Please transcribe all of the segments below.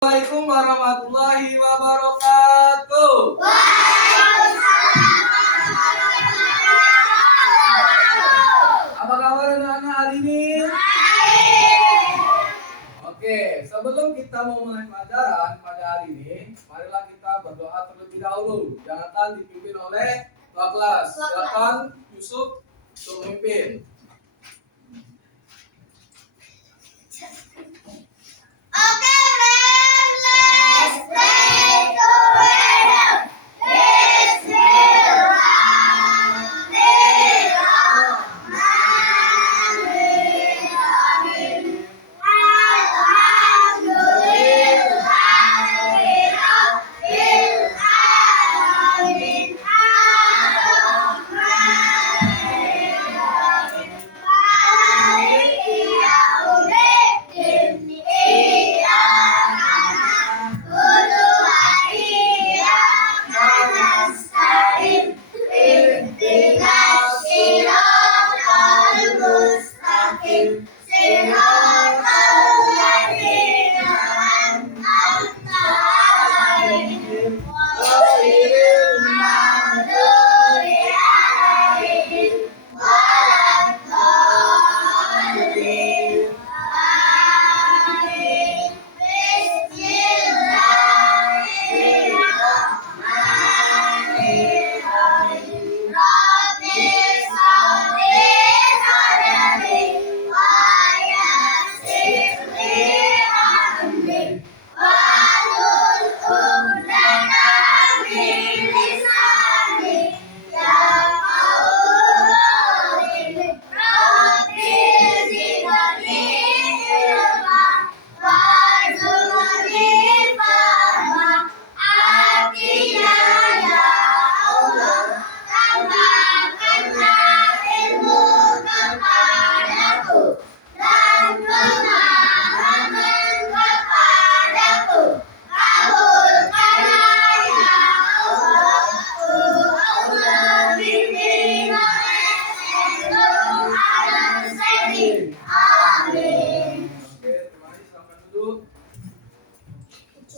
Assalamualaikum warahmatullahi wabarakatuh. Apa kabar anak-anak hari ini? Oke, sebelum kita memulai pelajaran pada hari ini, marilah kita berdoa terlebih dahulu. Jangan dipimpin oleh ketua kelas. Silakan Yusuf untuk memimpin.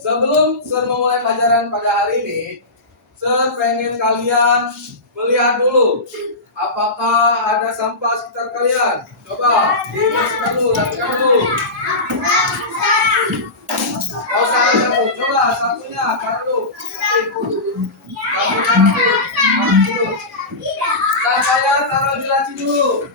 Sebelum Sir memulai pelajaran pada hari ini, Sir pengen kalian melihat dulu apakah ada sampah sekitar kalian. Coba dibersihkan dulu, rapikan dulu. Kau salah satu, coba satunya taruh dulu. Dan saya taruh di laci dulu.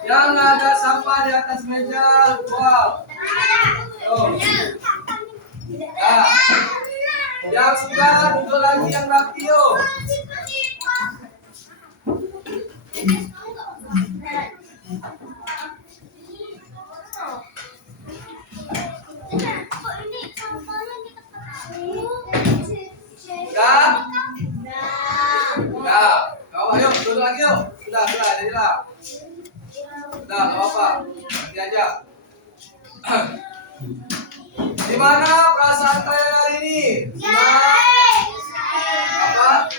Yang ada sampah di atas meja, buang. Nah, yang sudah duduk lagi yang rapi yuk. Sudah? Sudah. Kau ayo duduk lagi yuk. Sudah, jadilah. Sudah, nggak apa-apa. Nanti aja. Gimana perasaan kalian hari ini? Apa?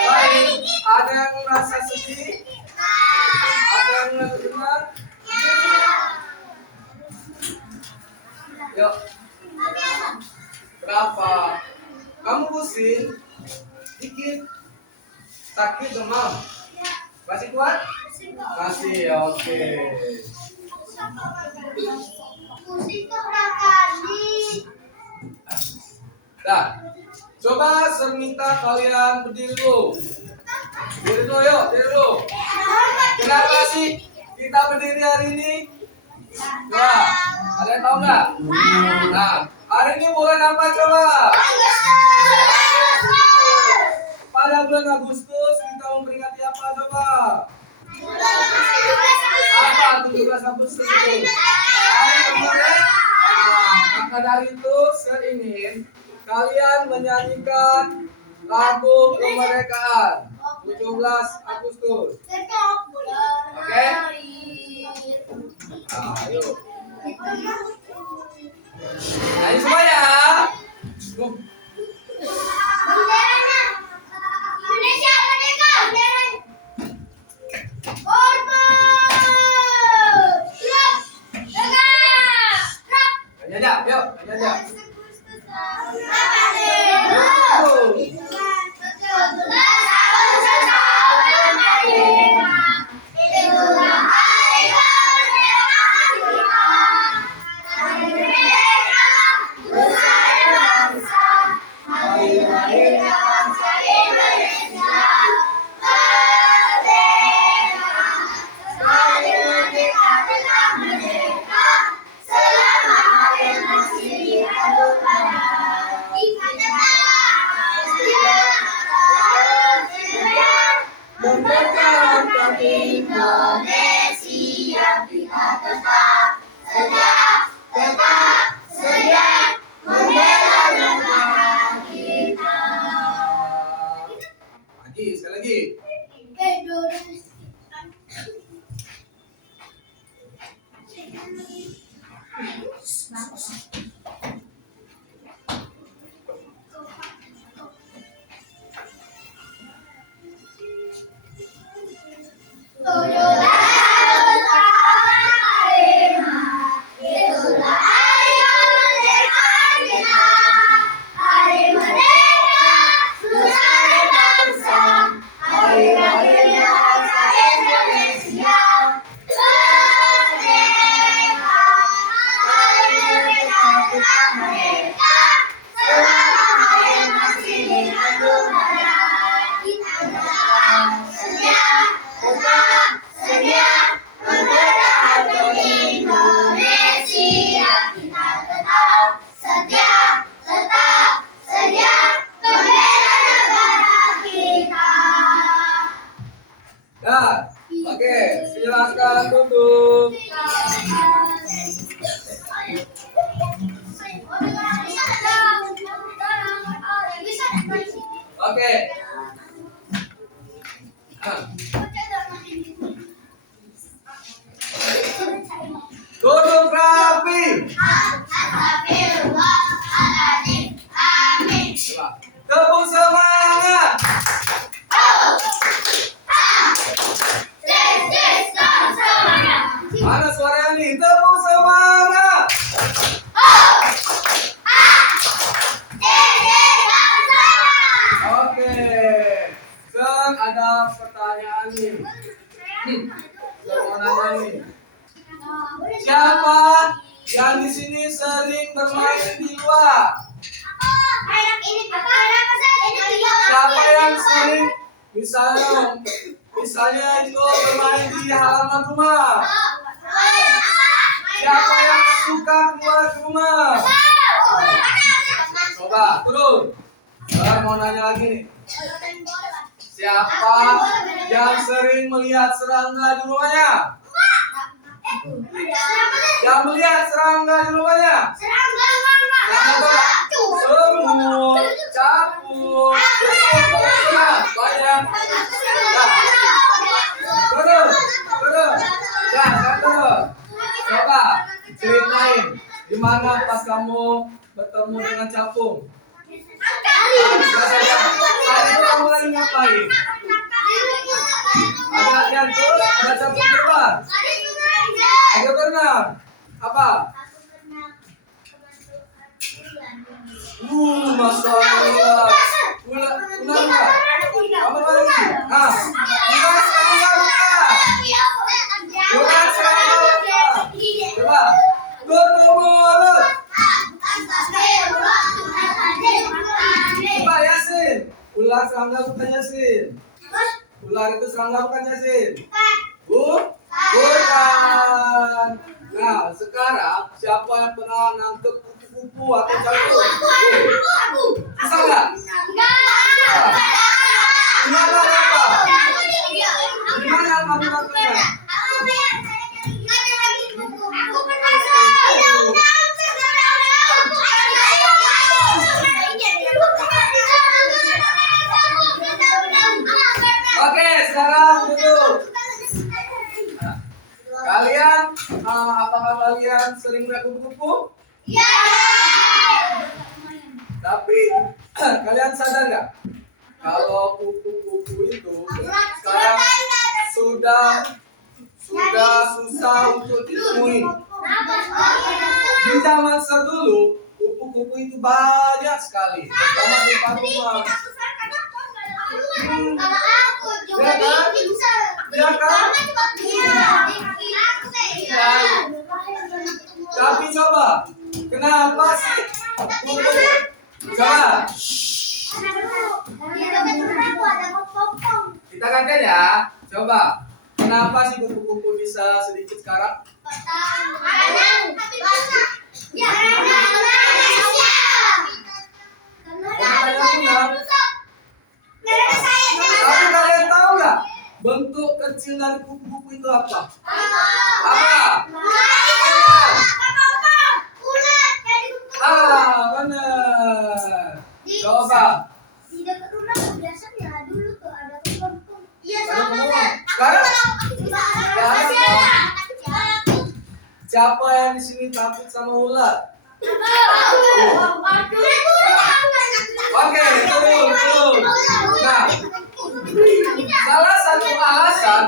Baik. Ada yang merasa sedih? Ada yang senang? Yuk. Berapa? Kamu pusing? Dikit? Sakit demam? Masih kuat? Masih, oke. Nah, coba saya minta kalian berdiri dulu. Berdiri dulu yuk, berdiri dulu. Kenapa sih kita berdiri hari ini? Nah, ada yang tahu nggak? Nah, hari ini bulan apa coba? Pada bulan Agustus kita memperingati apa coba? Apa 17 Agustus itu? Hari kemerdekaan. Maka dari itu saya ingin kalian menyanyikan lagu kemerdekaan 17 Agustus. Oke? Ayo. Ayo semuanya. Benderanya Indonesia merdeka. Benderanya. Indonesia kita tetap sedia membela negara kita. Lagi, sekali lagi. Ya, oke, silakan duduk. Oke. Duduk rapi. Coba. Tepuk semangat. Mana suaranya nih? Tepuk semangat. Oke. Sen ada pertanyaan nih. Mau nanya nih. Siapa yang di sini sering bermain di luar? Siapa yang sering misalnya itu bermain di halaman rumah? Siapa yang suka keluar ke rumah? Coba turun. Sekarang mau nanya lagi nih. Siapa yang sering melihat serangga di rumahnya? Yang melihat serangga di rumahnya? Semut, capung, banyak. Turun. Ya, turun. Coba ceritain gimana pas kamu bertemu dengan capung. Saat itu kamu lagi ngapain? Ada yang terus, ada capung terbang. Ada berenang. Apa? Masya Allah. Ulang enggak? Apa lagi? Ah, bukan serangga bukan. Bukan serangga bukan. Coba. Tutup mulut. Coba Yasin. Ular serangga bukan Yasin. Ular itu serangga bukan Yasin. Bukan. Nah, sekarang siapa yang pernah nangkep kupu-kupu atau capung? Bisa nggak? Gimana apa? Gimana kamu nangkepnya? Oke, sekarang duduk. Kalian, apakah kalian sering melihat kupu-kupu? Ya. Tapi kalian sadar nggak kalau kupu-kupu itu sekarang sudah susah untuk ditemui. Di zaman dulu kupu-kupu itu banyak sekali, terutama di Papua. Ya kan? Tapi coba, kenapa sih kupu-kupu? Coba. Kita gantian ya. Coba. Kenapa sih kupu-kupu bisa sedikit sekarang? Tapi kalian tahu nggak bentuk kecil dari kupu-kupu itu apa? Apa? Benar. Coba. Di dekat rumah biasanya dulu tuh ada kumpul. Iya Ada sama kumpul. Zan. Sekarang? Masih ada. Siapa yang di sini takut sama ular? Oke, betul. Nah, salah satu alasan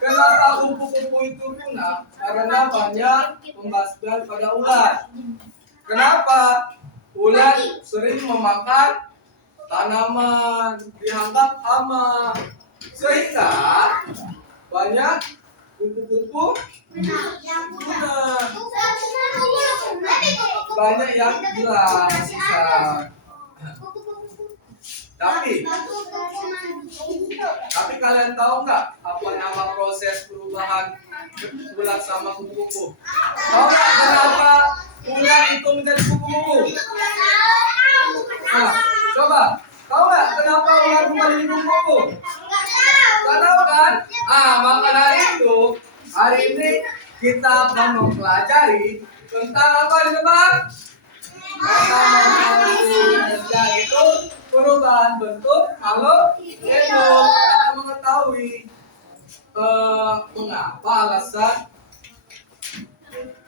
kenapa kupu-kupu itu punah karena banyak pembasmian pada ular. Kenapa? Ular sering memakan tanaman, dianggap aman, sehingga banyak kupu-kupu punah. Banyak yang hilang, susah. Tapi kalian tahu nggak apa nama proses perubahan ular sama kupu-kupu? Tahu nggak kenapa ular itu menjadi kupu-kupu? Nah, coba. Tahu nggak kenapa ular menjadi kupu-kupu? Nggak tahu kan? Maka dari itu hari ini kita akan mempelajari tentang apa di depan? Yaitu perubahan bentuk makhluk hidup. Kita akan mengetahui mengapa alasan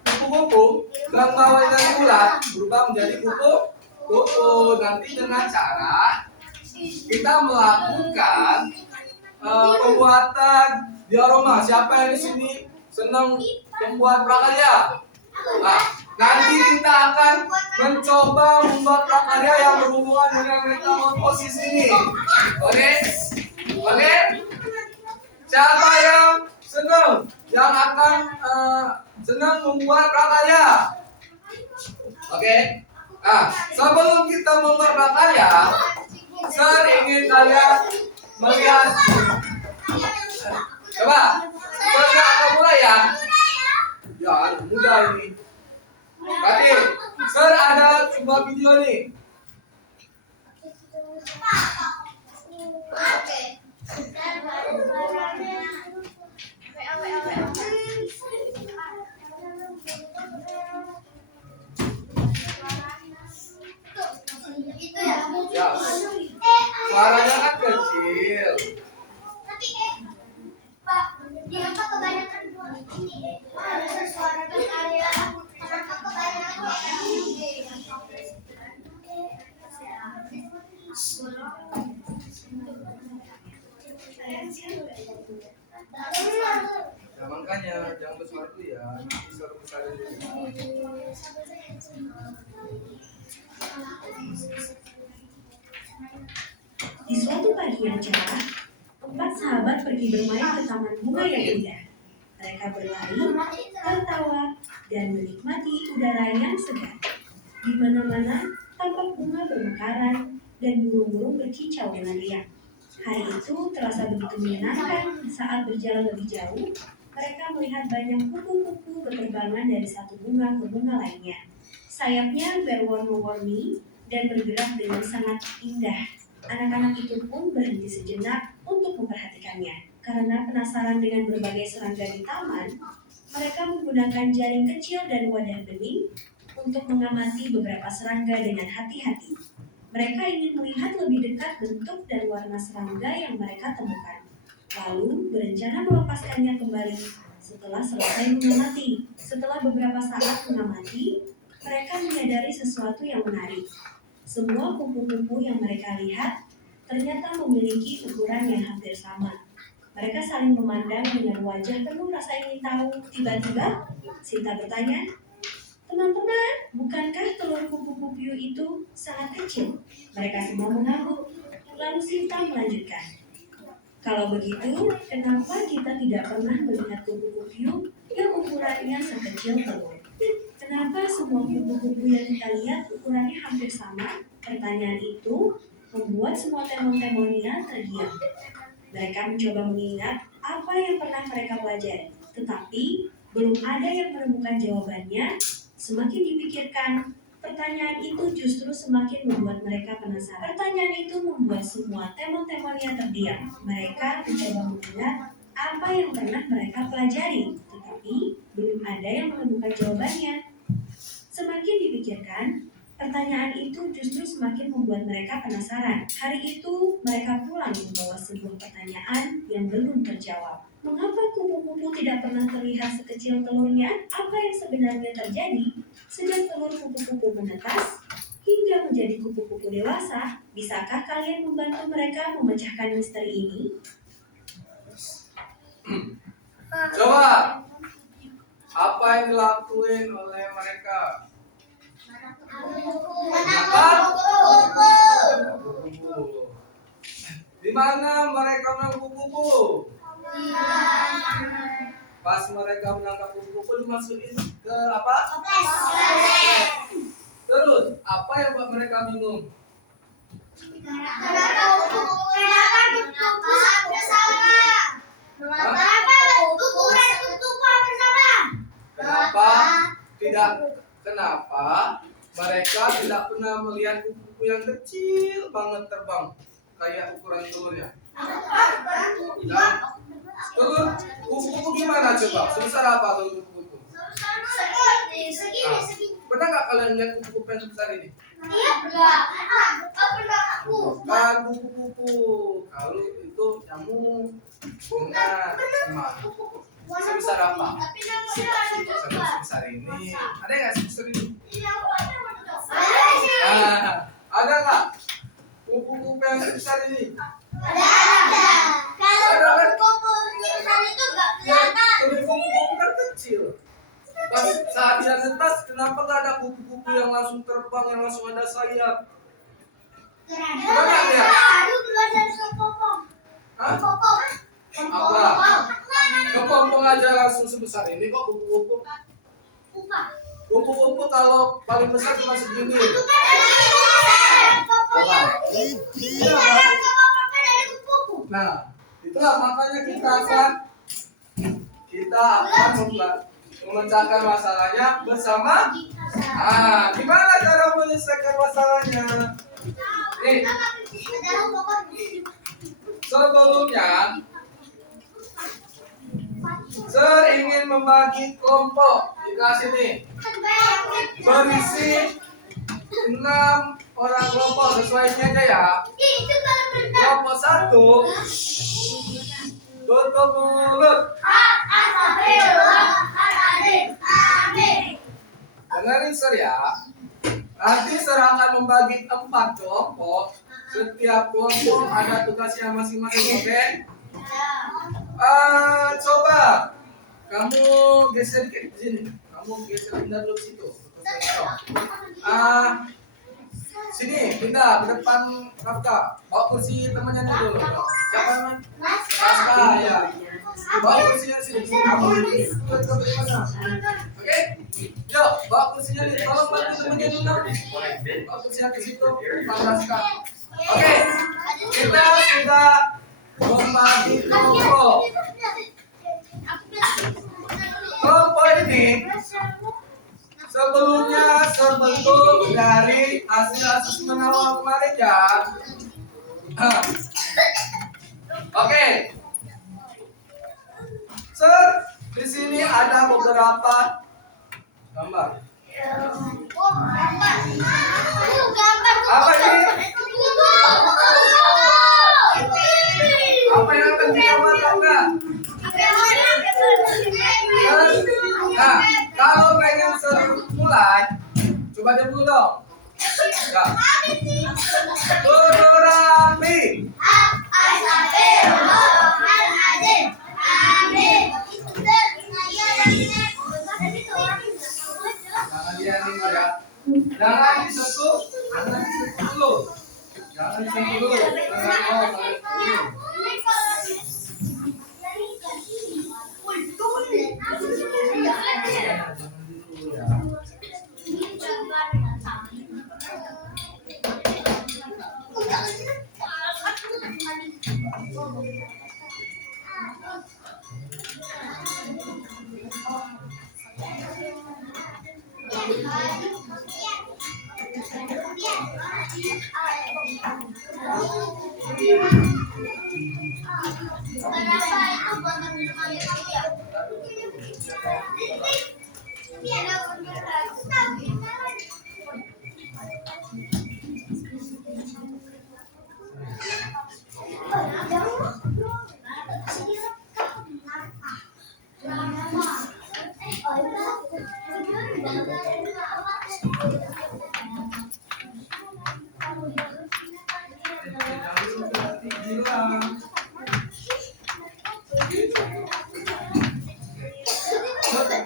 kupu-kupu yang bawah dari ular berubah menjadi kupu-kupu. Nanti dengan cara kita melakukan pembuatan diorama. Siapa yang di sini senang membuat prakarya? Nah, nanti kita akan mencoba membuat prakarya yang berhubungan dengan metamorfosis ini. Oke? Oke? Siapa yang senang? Yang akan senang membuat prakarya? Oke? Nah, sebelum kita membuat prakarya, saya ingin kalian melihat. Coba, saya akan mulai ya. Ya, anak muda ini. Berarti, Sir ada sebuah video nih. Ya, suaranya kan kecil. Pak, kenapa kebanyakan ini? Suara karya. Kenapa kebanyakan ini? Ya makanya jangan besar dulu ya, besar dulu. Di suatu pagi yang cerah, 4 sahabat pergi bermain ke taman bunga yang indah. Mereka berlari, tertawa, dan menikmati udara yang segar. Di mana-mana tampak bunga bermekaran dan burung-burung berkicau dengan riang. Hari itu terasa begitu menyenangkan. Saat berjalan lebih jauh, mereka melihat banyak kupu-kupu berterbangan dari satu bunga ke bunga lainnya. Sayapnya berwarna-warni dan bergerak dengan sangat indah. Anak-anak itu pun berhenti sejenak untuk memperhatikannya. Karena penasaran dengan berbagai serangga di taman, mereka menggunakan jaring kecil dan wadah bening untuk mengamati beberapa serangga dengan hati-hati. Mereka ingin melihat lebih dekat bentuk dan warna serangga yang mereka temukan. Lalu berencana melepaskannya kembali setelah selesai mengamati. Setelah beberapa saat mengamati, mereka menyadari sesuatu yang menarik. Semua kupu-kupu yang mereka lihat ternyata memiliki ukuran yang hampir sama. Mereka saling memandang dengan wajah penuh rasa ingin tahu. Tiba-tiba, Sinta bertanya, "Teman-teman, bukankah telur kupu-kupu itu sangat kecil?" Mereka semua mengangguk. Lalu Sinta melanjutkan, "Kalau begitu, kenapa kita tidak pernah melihat kupu-kupu yang ukurannya sekecil telur? Kenapa semua kupu-kupu yang kita lihat ukurannya hampir sama?" Pertanyaan itu membuat semua temon-temonnya terdiam. Mereka mencoba mengingat apa yang pernah mereka pelajari, tetapi belum ada yang menemukan jawabannya. Semakin dipikirkan, pertanyaan itu justru semakin membuat mereka penasaran. Pertanyaan itu membuat semua temon-temonnya terdiam. Mereka mencoba mengingat apa yang pernah mereka pelajari, tetapi belum ada yang menemukan jawabannya. Semakin dipikirkan, pertanyaan itu justru semakin membuat mereka penasaran. Hari itu, mereka pulang membawa sebuah pertanyaan yang belum terjawab. Mengapa kupu-kupu tidak pernah terlihat sekecil telurnya? Apa yang sebenarnya terjadi sejak telur kupu-kupu menetas hingga menjadi kupu-kupu dewasa? Bisakah kalian membantu mereka memecahkan misteri ini? Coba, apa yang dilakuin oleh mereka? Di mana mereka menangkap kupu-kupu? Pas mereka menangkap kupu-kupu dimasukin ke apa? Terus, apa yang buat mereka bingung? Kenapa mereka tidak pernah melihat kupu-kupu yang kecil banget terbang kayak ukuran telurnya? Nah, telur kupu-kupu gimana coba? Sebesar apa telur kupu-kupu? Pernah nggak kalian lihat kupu-kupu yang sebesar ini? Bukan kupu-kupu. Kalau itu nyamuk, bunga, emas. Sebesar apa? Sebesar ini. Ada nggak sebesar ini? Ada nggak kupu-kupu yang sebesar ini? Kupu-kupu kan kecil. Pas saat dia netas, kenapa nggak ada kupu-kupu yang langsung terbang, yang langsung ada sayap? Apa? Kepompong aja langsung sebesar ini kok kupu-kupu. Kupu-kupu kalau paling besar cuma segini. Nah, itulah makanya kita akan memecahkan masalahnya bersama. Gimana cara menyelesaikan masalahnya? Nih, sebelumnya Sir ingin membagi kelompok dikasih nih berisi 6 orang kelompok, sesuai ini aja ya. Kelompok 1 tutup mulut. Dengerin Sir ya. Nanti Sir akan membagi 4 kelompok. Setiap kelompok ada tugasnya masing-masing, oke? Coba kamu geser dikit di sini. Kamu geser pindah dulu situ. Sini pindah ke depan Kafka. Bawa kursi temannya dulu. Siapa namanya? Kafka ya. Bawa kursinya sini. Kamu ini ke mana? Oke? Yuk, bawa kursinya nih. Tolong bantu temannya dulu. Bawa kursinya ke situ. Kafka. Oke. Kita sudah membagi kelompok. Kelompok ini sebelumnya terbentuk dari hasil asesmen awal kemarin ya. Oke. Sir, di sini ada beberapa gambar. Apa ini? Apa yang akan digambar enggak? Nah, kalau pengen mulai, coba dia dulu dong. Ya. Berapi. Jangan dia nih ya. Jangan disentuh, jangan disentuh dulu. Jangan disentuh dulu.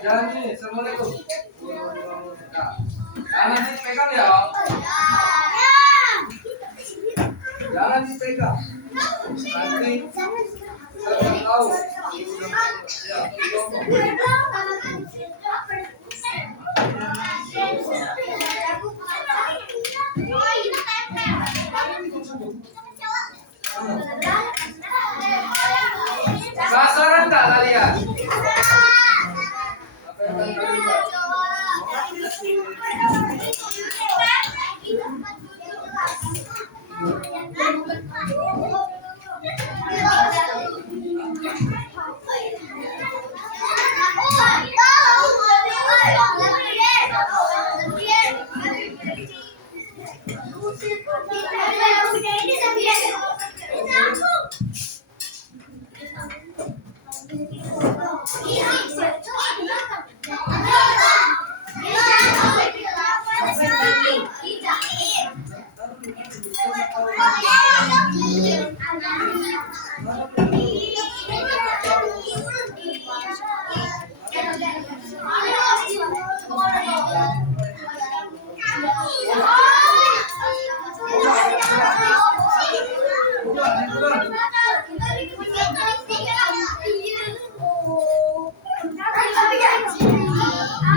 Jangan ini, assalamualaikum. Nah, jangan dipegang ya. Jangan dipegang. Nanti saya tahu. Ya, sasaran nggak kalian?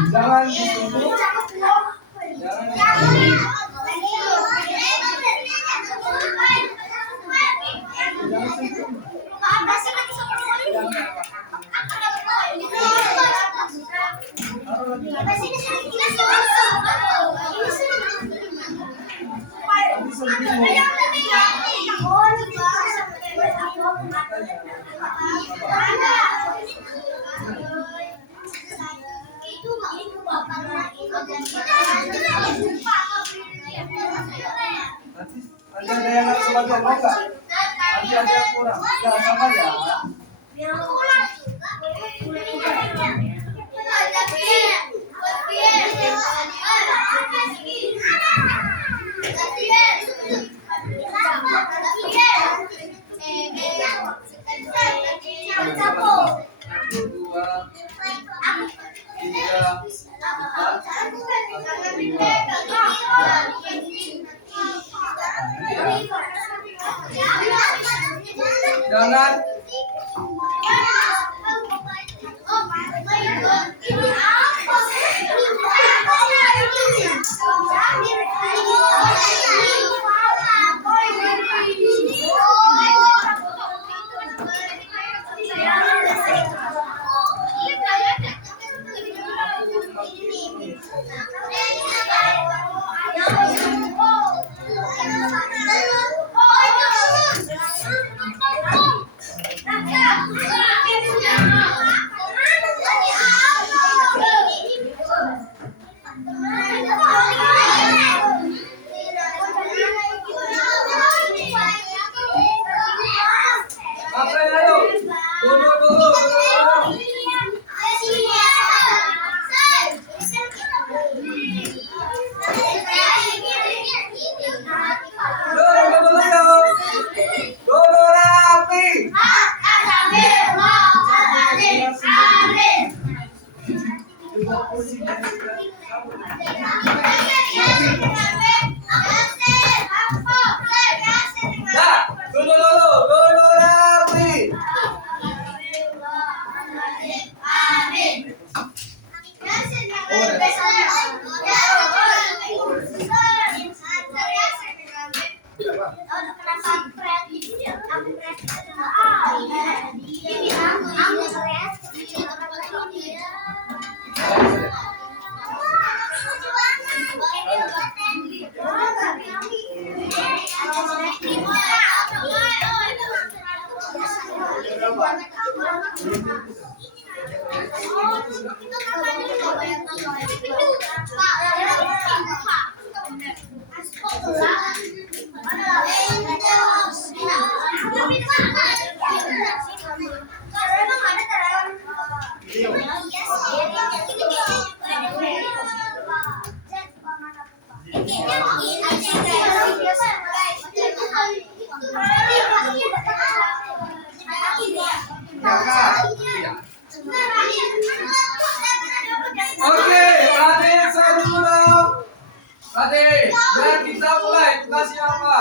Jangan disentuh. Nanti ada yang nggak sebagian mau nggak? Nanti ada yang kurang. Jangan sama ya. Jangan. Apa ya lu? Dulu. Dulu rapi. Nah, dulu rapi. Oke, Raden saya dulu dong. Raden, dan kita mulai. Tugasnya apa?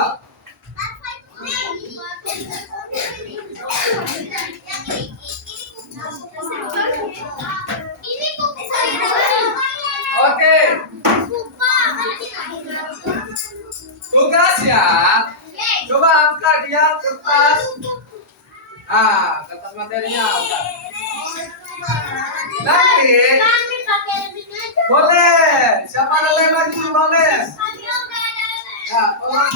Oke, tugasnya coba angkat dia kertas. Kertas materinya. Nanti boleh. Siapa ada lem lagi boleh. Ya, boleh.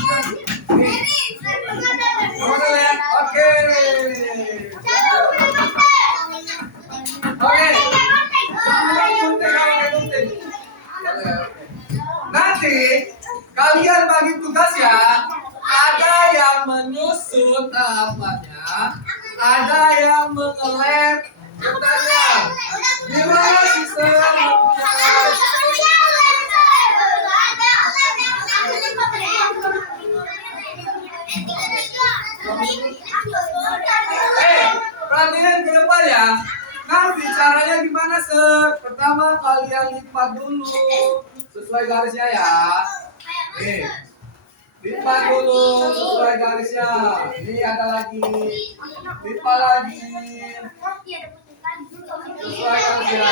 Oke. Nanti kalian bagi tugas ya. Ada yang menyusun tahapannya, ada yang mengelem kertasnya. Gimana sistem? Perhatian ke depan ya. Nanti caranya gimana, Sir? Pertama kalian lipat dulu sesuai garisnya ya. Nih, lipat dulu sesuai garisnya. Ini ada lagi. Lipat lagi sesuai garisnya.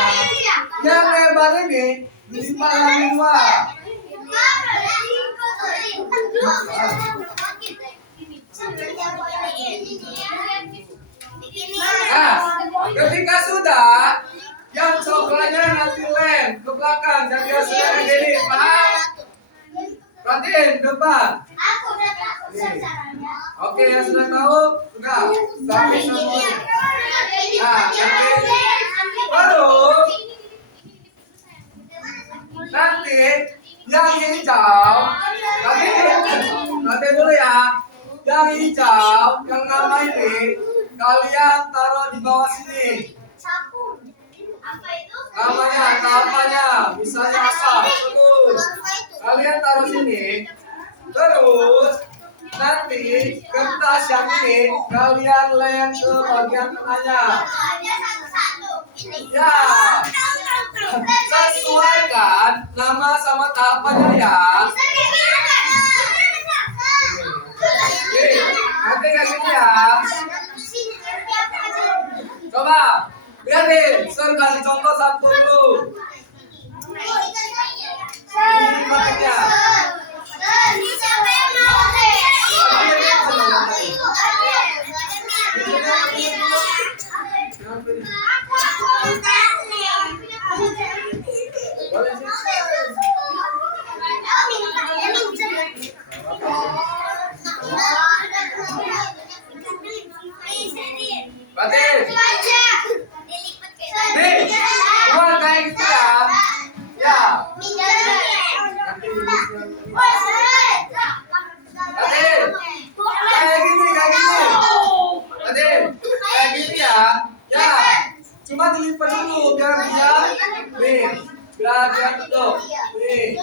Yang lebar ini dilipat lagi dua. Nah, ketika sudah, yang coklatnya nanti lem ke belakang, jadi hasilnya kayak gini, paham? Perhatiin depan. Oke, yang sudah tahu, sudah. Sampai semua. Nah, baru nanti yang hijau, nanti dulu ya. Yang hijau, yang nama ini kalian taruh di bawah sini. Namanya, misalnya apa? Terus kalian taruh sini. Terus nanti kertas yang ini kalian lem ke bagian tengahnya. Ya, sesuaikan nama sama tahapannya ya. Nanti kayak gini ya. Coba lihat nih, Sir kasih contoh satu dulu. Ini paketnya. Berarti nih, buat kayak gitu ya. Ya. Kayak gini. Kayak gini ya. Ya. Cuma dilipat dulu biar dia nih. Biar dia tutup. Nih.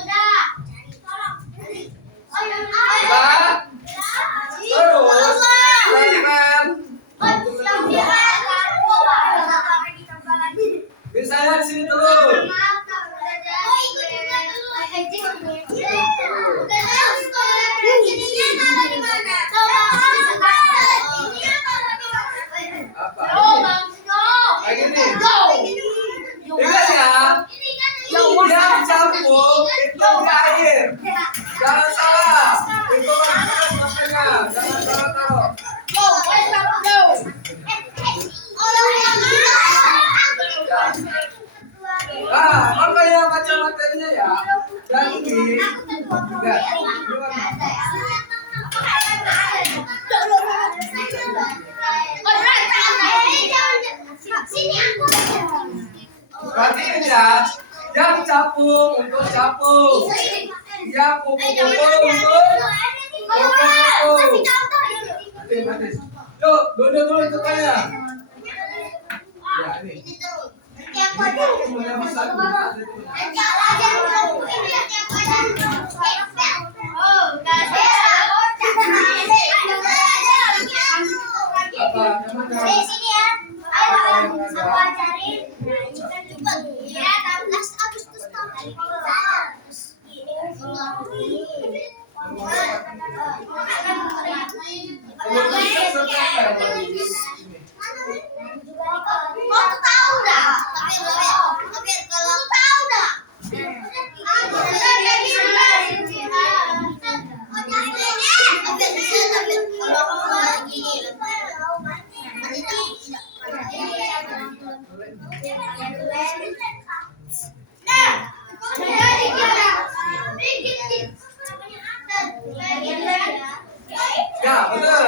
Nah. Terus lem. Misalnya di sini dulu. Kayak gini. Ingat ya. Yang campur itu air. Jangan salah. Itu masukan. Jangan salah taruh. Apa yang baca materinya ya? Dan ini enggak. Perhatiin ya. Yang capung untuk capung. Yang kupu-kupu untuk kupu-kupu. Mati. Yuk, dulu cepatnya. Ya, ini. Ini bisa apa? Dari sini ya. Ayo, aku ajarin. Cepet. Ya, 16 Agustus tahun. Kau tahu dah. Tapi kalau tahu dah. Ya, betul.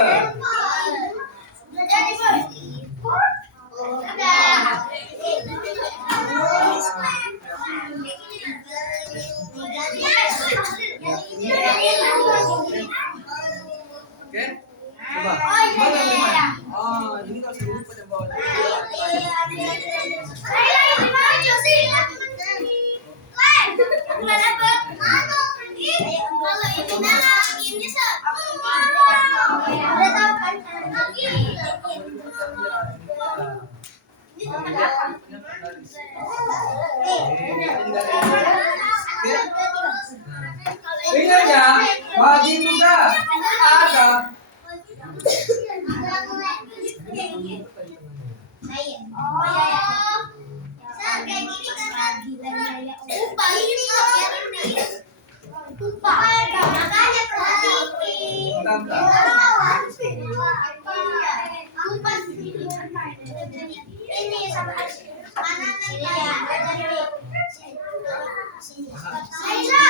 Oke. Coba. Mana gimana? Oh, ini kalau sudah pada bawah. Ingat ya, bagi tugas ada. Ini sama mana nih ya? Saila.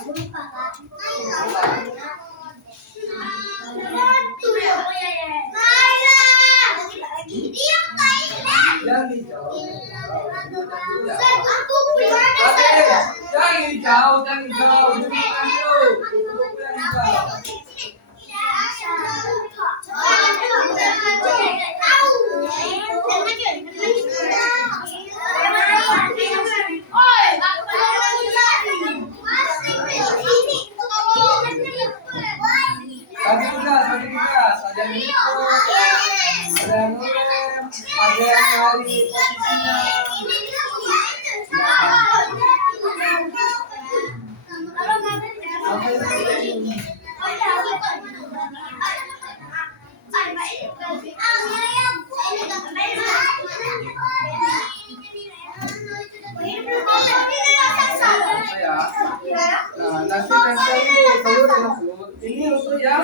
Aku lupa kan. Yang hijau. Aku punya Yang hijau, yang hijau. Yang hijau. Bagi tugas. Ada yang ikut, ada yang ngelem, ada yang lari posisinya. Sampai ini. Nah, nanti ini untuk yang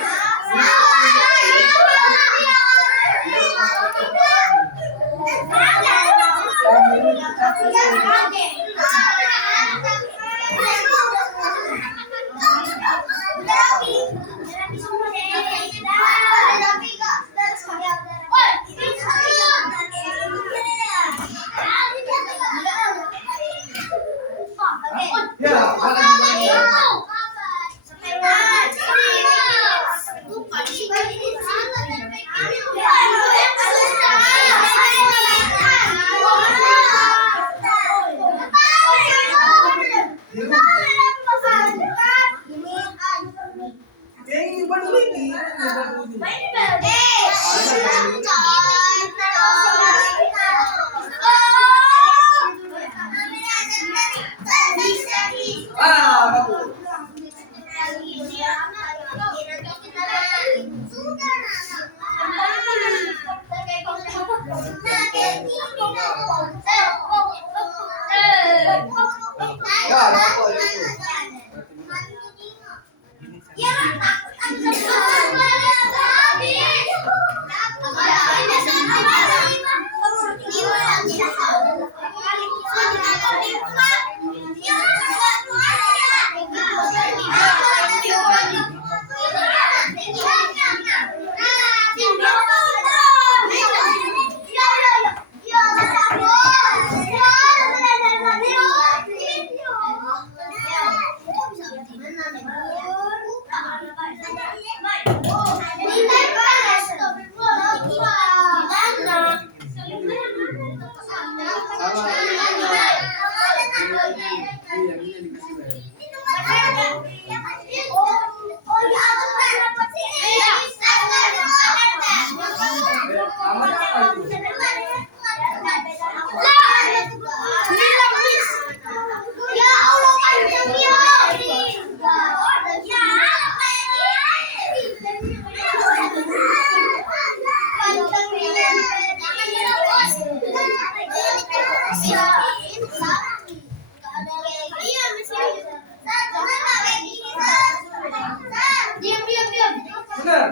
Benar.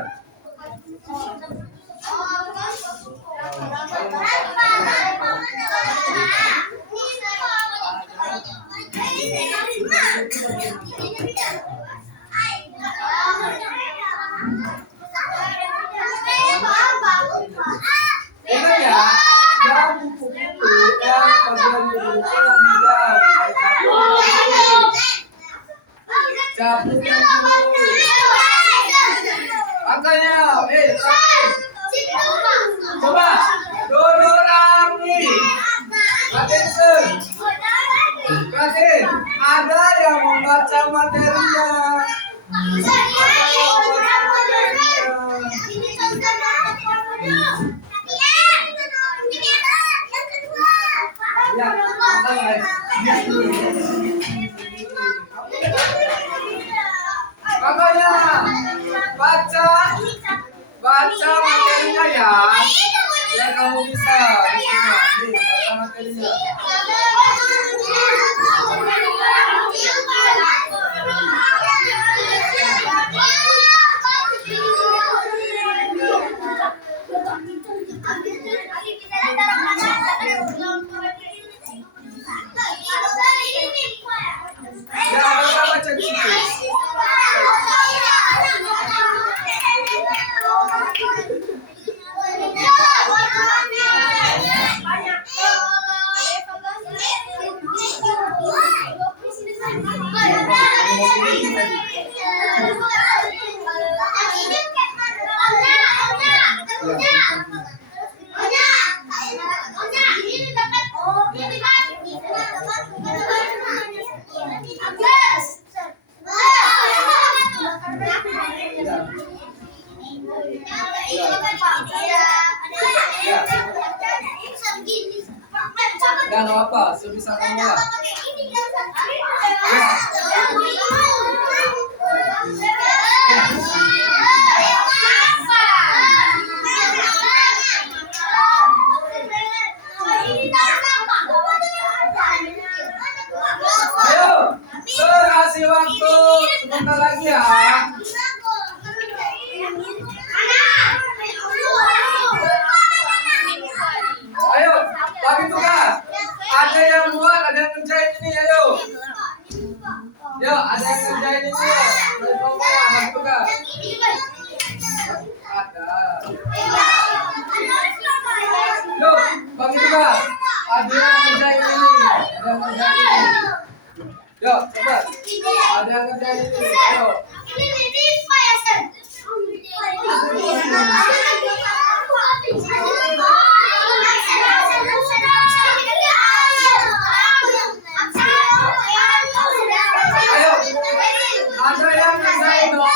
Ingat ya, yang buku-buku yang bagian buku yang cabut yang dulu. Angkanya, coba, Dororami, Attention, Katin, ada yang membaca materinya. Ya, makanya baca materinya ya. Ya kamu bisa. Nih, baca materinya. Ya, kita baca di situ. Ya, nggak apa, sebisa kamu lah. Ayo, kasih waktu sebentar lagi ya. Ayo, bagi tugas. Ada yang buat, ada yang ngerjain ini, ayo. Yo, ada yang ngerjain ini. Bagi tugas. Ada. Yo, bagi tugas. Ada yang ngerjain ini. Ada yang ngerjain ini. Yo, coba. Ada yang ngerjain ini. Ayo. Ada yang ngerjain dong.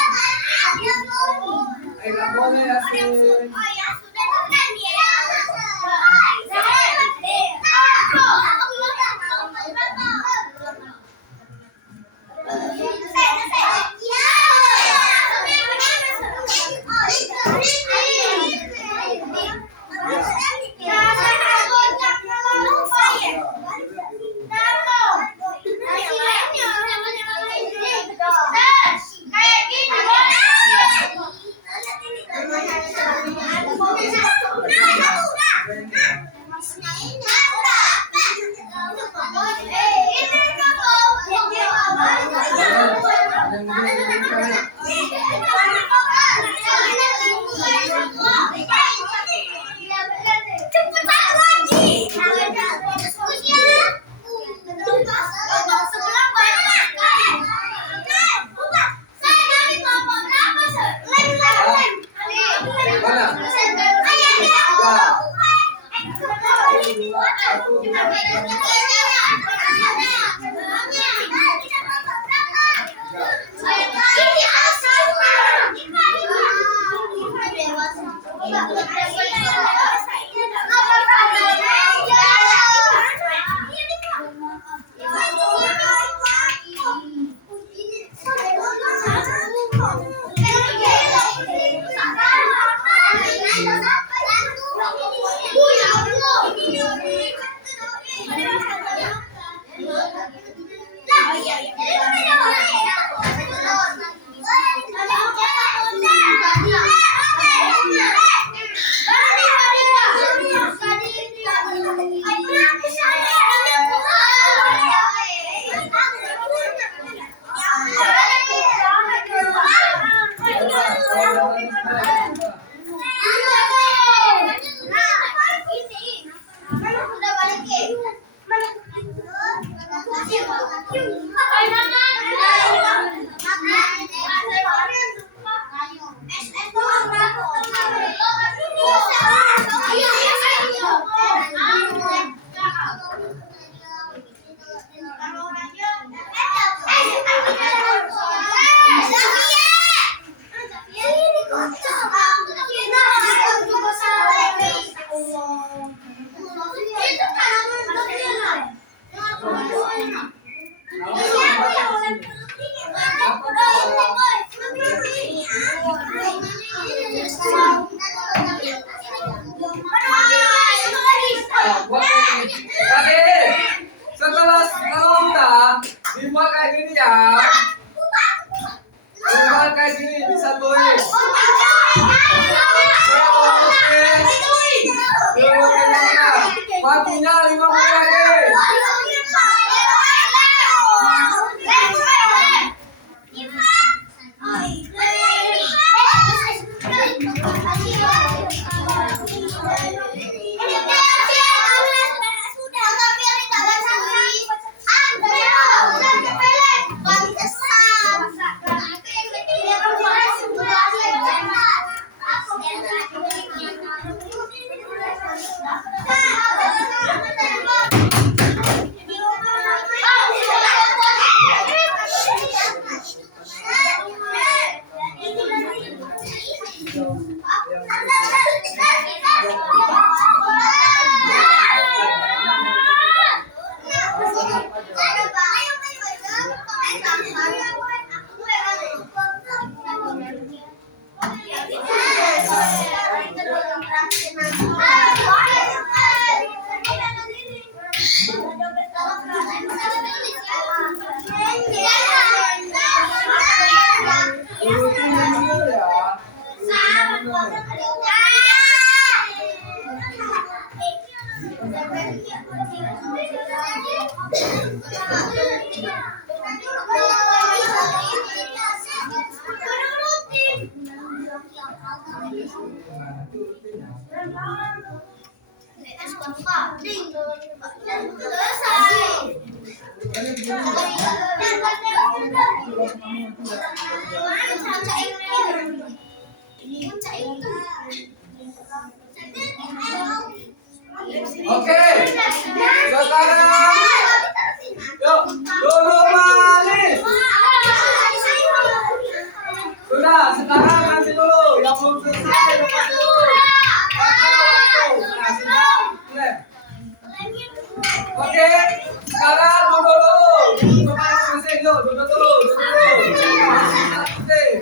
Nggak boleh ya sih. Oke, setelah kita dibuat kayak gini ya, dibuat kayak gini disatuin. Waktunya 5 menit lagi. Oke, sekarang yuk duduk manis. Sudah, sekarang nanti dulu yang belum selesai lepas dulu. Nah, sudah, boleh. Oke, sekarang duduk dulu. Duduk masing-masing, yuk duduk dulu, duduk dulu. Masing-masing.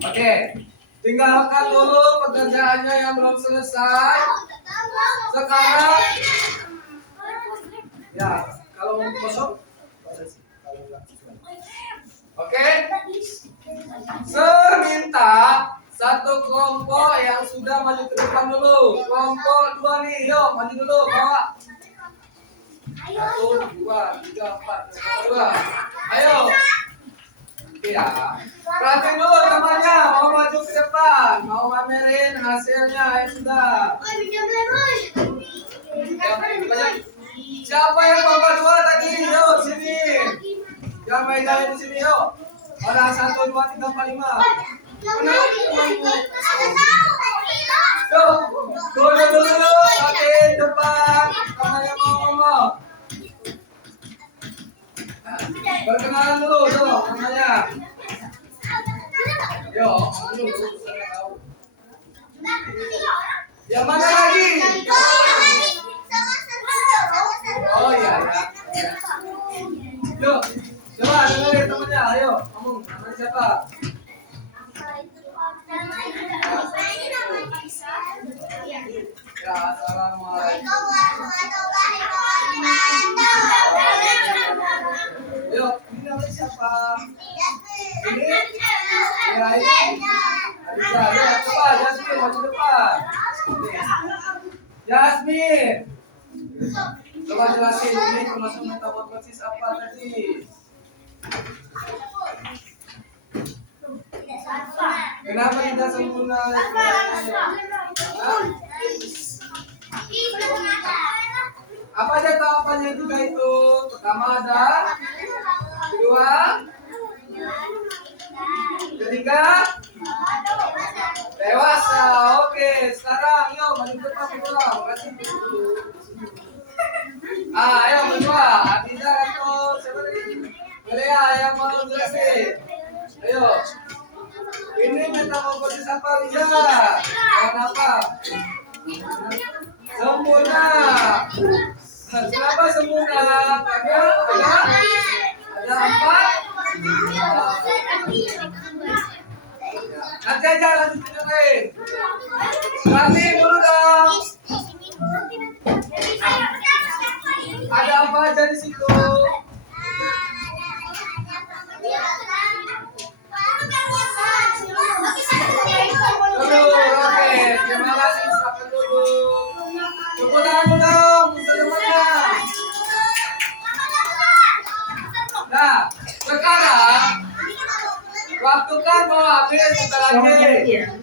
Oke, tinggalkan dulu pekerjaannya yang belum selesai. Sekarang, ya, kalau kosong, oke. Sir minta satu kelompok yang sudah maju ke depan dulu. Kelompok 2 nih, yuk maju dulu, bawa. 1, 2, 3, 4, 2. Ayo. Ya, perhatiin dulu temannya, mau maju ke depan, mau pamerin hasilnya, ya sudah. Siapa yang bawa 2 tadi? Yuk sini. Siapa gaya di sini yuk. Orang 1, 2, 3, 4, 5. Yuk, dulu, kaki depan. Kamanya mau ngomong. Perkenalan dulu, tuh, namanya. Yuk, dulu. Yang mana lagi? Oh iya ya. Yuk, coba dengerin temennya. Ayo, ngomong. Namanya siapa? Ya, assalamualaikum. Yuk, ini namanya siapa? Ini? Ya, ini. Adisa, ya, coba Jasmine maju depan. Jasmine. Coba jelasin ini termasuk metamorfosis apa tadi? Kenapa tidak sempurna? Apa aja tahapannya juga itu? Pertama ada, kedua, ketiga, dewasa. Oke, sekarang yuk maju depan pulang. Kasih dulu. Ayo berdua, Adiza atau siapa tadi? Lea yang mau jelasin. Ayo. Ini metamorfosis apa Riza? Kenapa? Sempurna. Kenapa sempurna? Karena ada empat. Nanti aja lanjut dengerin. Nanti dulu dong. Ada apa aja di situ? Dulu, oke. Terima kasih. Silakan dulu. Tepuk tangan dulu dong untuk temannya. Nah, sekarang waktu kan mau habis sebentar Selamat lagi. siang.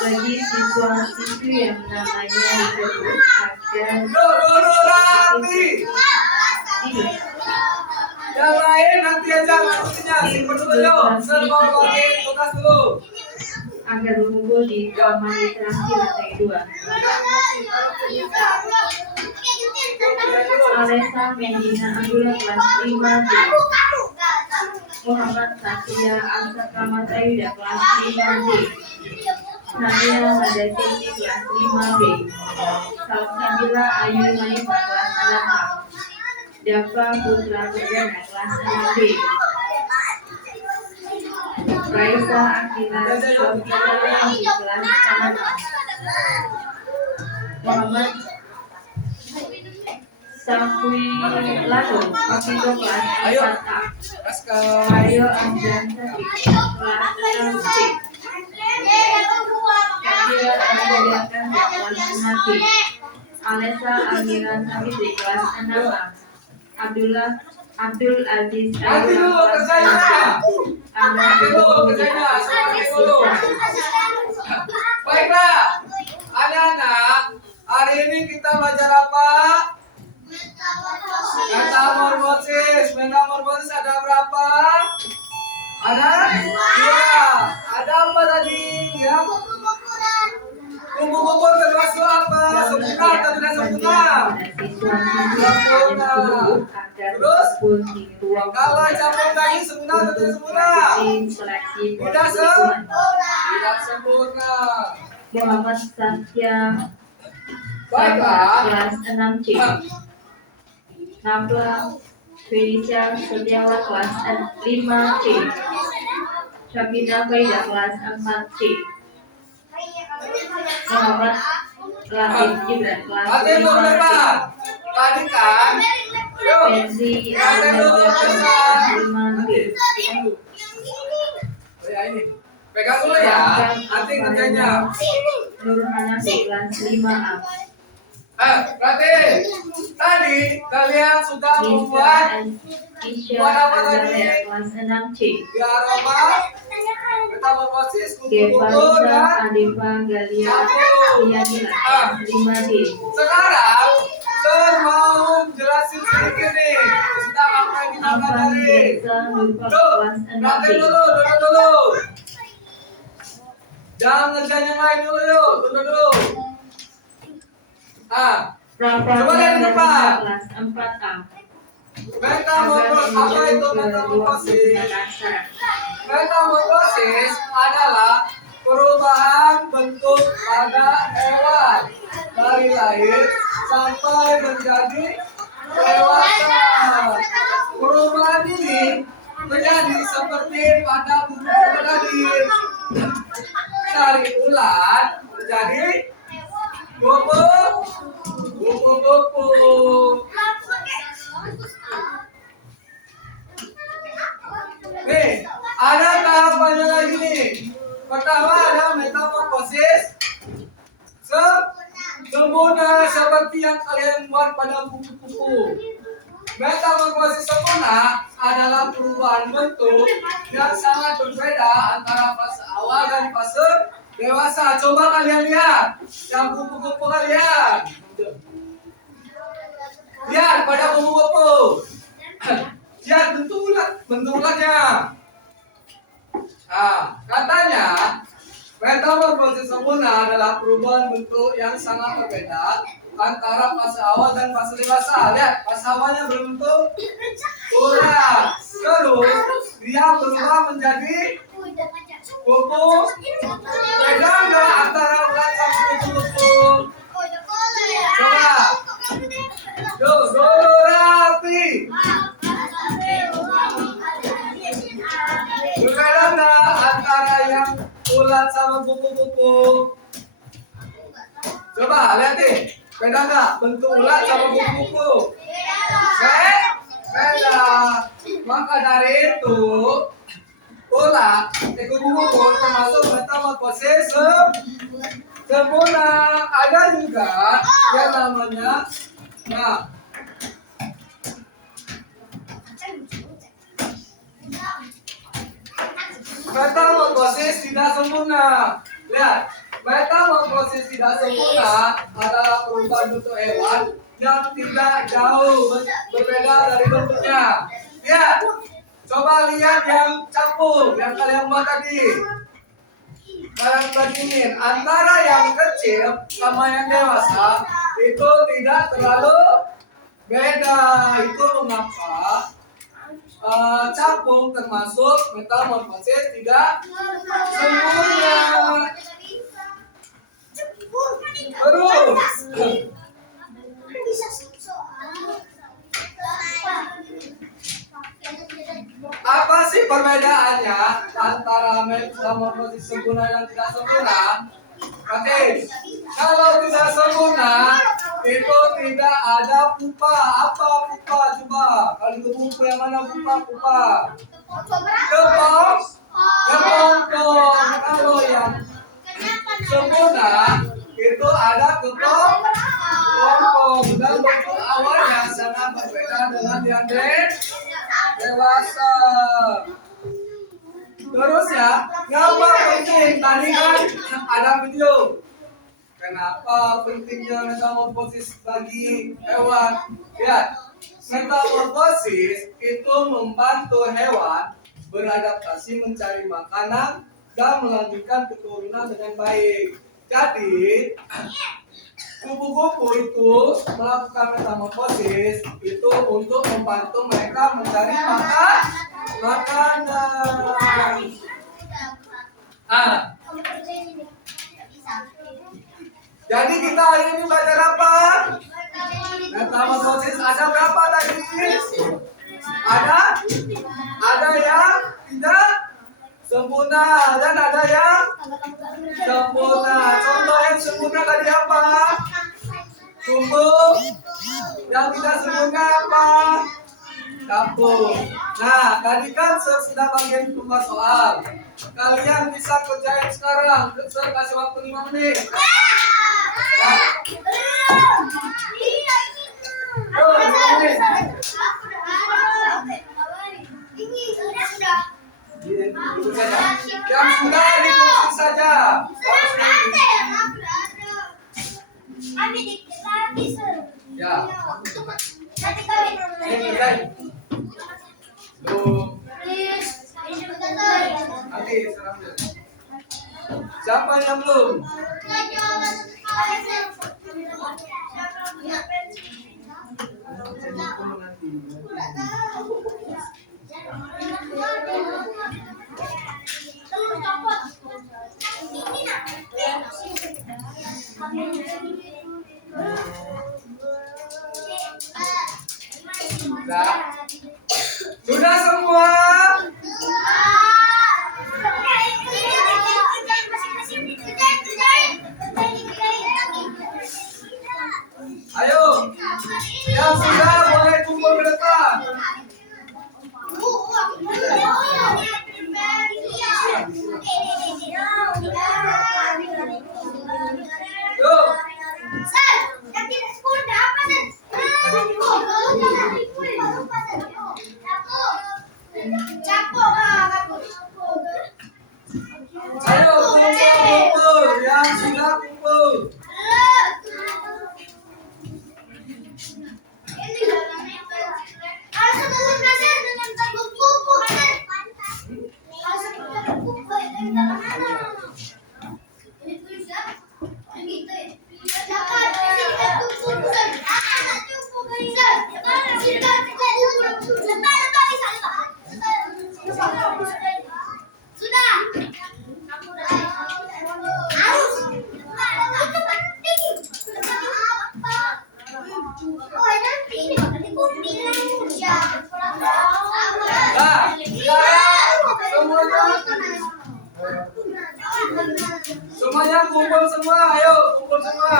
Bagi siswa-siswi yang namanya disebut agar Dulu rapi. tidur. Yang lain nanti aja maksudnya. Simpen dulu yuk. Semua lagi tugas dulu. Agar mengumpul di kamar literasi lantai 2. Alessa Medina Abdullah kelas 5B. Muhammad Satya Asad Ramadhaida kelas 5B. Nadia Madasini kelas 5B. Salsabila Ayu Manifa kelas 6A. Dava Putra Perdana kelas 6B. Raisa Akila Sofia di kelas 6A. Muhammad Safwi Lalu Mafido kelas 4A. Ayo Amdan Safik kelas 6C. Syakira Anjaliakan kelas 6B. Alessa Amira Sabitri kelas 6A. Abdul Aziz Nanti dulu kerjanya. Nanti dulu kerjanya. Semuanya dulu. Baiklah, anak-anak, hari ini kita belajar apa? Metamorfosis. Metamorfosis ada berapa? Ada 2. Ada apa tadi? Ya. Kumpul-kumpul termasuk apa? Sempurna atau tidak sempurna? Sempurna. Terus? Kalau campur lagi sempurna atau tidak sempurna? Tidak sempurna. Muhammad Satya Baiklah. kelas 6C. Nabla Felicia Setiawan kelas 5C. Syabina Faida kelas 4C. Muhammad Latif Gibran kelas Nanti dulu 5C. depan. Tadi kan? Yuk. Benzi Nanti dulu kelas depan. 5B. Oh ya ini. Pegang dulu ya. Nanti kerjanya. Nur Hanafi kelas 5A. Berarti tadi kalian sudah membuat Isya apa tadi? Azalea kelas 6C. di aroma metamorfosis kumpul-kumpul Gevalisa dan Adifa Galia Yanila kelas 5D. sekarang Sir mau jelasin sedikit nih tentang apa yang kita pelajari. Tuh, perhatiin dulu. Jangan ngerjain yang lain dulu yuk, tunggu dulu. Coba lihat di depan. Kelas 4A. Metamorfosis, apa itu metamorfosis? Metamorfosis adalah perubahan bentuk pada hewan dari lahir sampai menjadi dewasa. Perubahan ini menjadi seperti pada buku tadi, dari ulat menjadi kupu-kupu. Nih, ada tahapannya lagi nih. Pertama ada metamorfosis sempurna seperti yang kalian buat pada buku-buku. Metamorfosis sempurna adalah perubahan bentuk yang sangat berbeda antara fase awal dan fase dewasa. Coba kalian lihat yang buku-buku kalian. Lihat pada buku-buku. Lihat bentuk ulatnya. Katanya metamorfosis sempurna adalah perubahan bentuk yang sangat berbeda antara fase awal dan fase dewasa. Lihat, fase awalnya berbentuk ulat, terus dia berubah menjadi kupu. Beda nggak antara ulat sama kupu-kupu? Coba, dulu rapi. Berbeda nggak antara yang ulat sama kupu-kupu? Coba lihat nih, beda nggak bentuk ulat sama kupu-kupu? Beda. Maka dari itu ulat, kupu-kupu termasuk metamorfosis sempurna. Ada juga yang namanya, metamorfosis tidak sempurna. Lihat, metamorfosis tidak sempurna adalah perubahan bentuk hewan yang tidak jauh berbeda dari bentuknya. Lihat, coba lihat yang campur yang kalian buat tadi. Kalian bandingin antara yang kecil sama yang dewasa itu tidak terlalu beda. Itu mengapa capung termasuk metamorfosis tidak sempurna. Terus apa sih perbedaannya antara metamorfosis sempurna dan tidak sempurna? Oke, kalau tidak sempurna itu tidak ada pupa. Apa pupa? Coba kalau itu pupa yang mana pupa? Kepompong. Kalau yang sempurna itu ada kepompong dan bentuk awalnya sangat berbeda dengan yang dewasa. Terus ya, kenapa penting? Tadi kan ada video. Kenapa pentingnya metamorfosis bagi hewan? Lihat, metamorfosis itu membantu hewan beradaptasi mencari makanan dan melanjutkan keturunan dengan baik. Jadi, kupu-kupu itu melakukan metamorfosis itu untuk membantu mereka mencari makanan. Jadi kita hari ini belajar apa? Metamorfosis ada berapa tadi? Ada yang tidak sempurna dan ada yang sempurna. Contoh yang sempurna tadi apa? Tumbuh. Yang tidak sempurna apa? Kampung. Nah, tadi kan sudah bagian pembuat soal. Kalian bisa kerjain sekarang. Saya kasih waktu 5 menit. Yang sudah ditulis saja. Ya. Nanti kami. Ini selesai. Tuh. Nanti serang dulu. Siapa yang belum? Sudah semua? Ayo, yang sudah boleh kumpul ke depan. Yuk. Ayo kumpul, yang sudah kumpul. Nah, semuanya kumpul semua, ayo kumpul semua.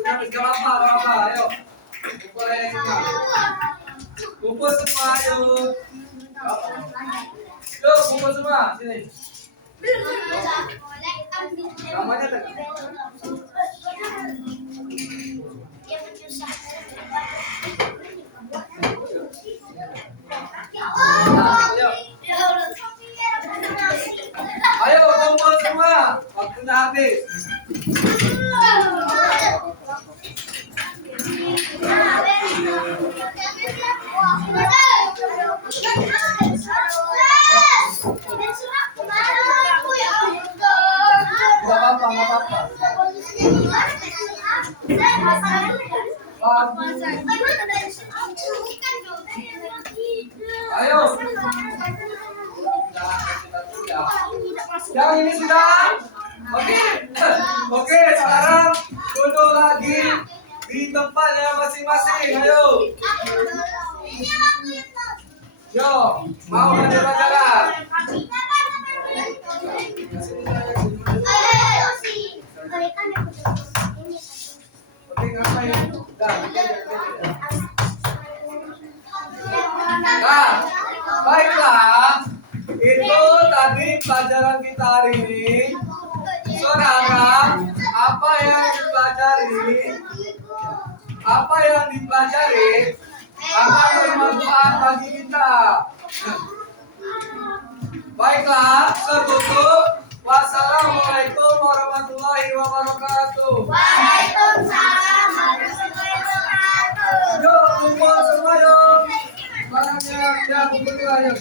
Gak apa-apa, ayo. Kumpul aja semua. Kumpul semua, ayo. Yuk, kumpul semua, sini. Namanya tekan. Ayo kumpul semua, waktunya habis. Gak apa-apa. Ayo. Yang ini sudah? Oke, sekarang duduk lagi di tempatnya masing-masing. Ayo. Yo, mau jalan-jalan? Oke, ngapain? Nah, baiklah. Itu tadi pelajaran kita hari ini. Saudara, apa yang dipelajari akan bermanfaat bagi kita. Baiklah, tertutup. Wassalamualaikum warahmatullahi wabarakatuh. Waalaikumsalam warahmatullahi wabarakatuh. Yuk, kumpul semua yuk. Barangnya, ya kumpul aja.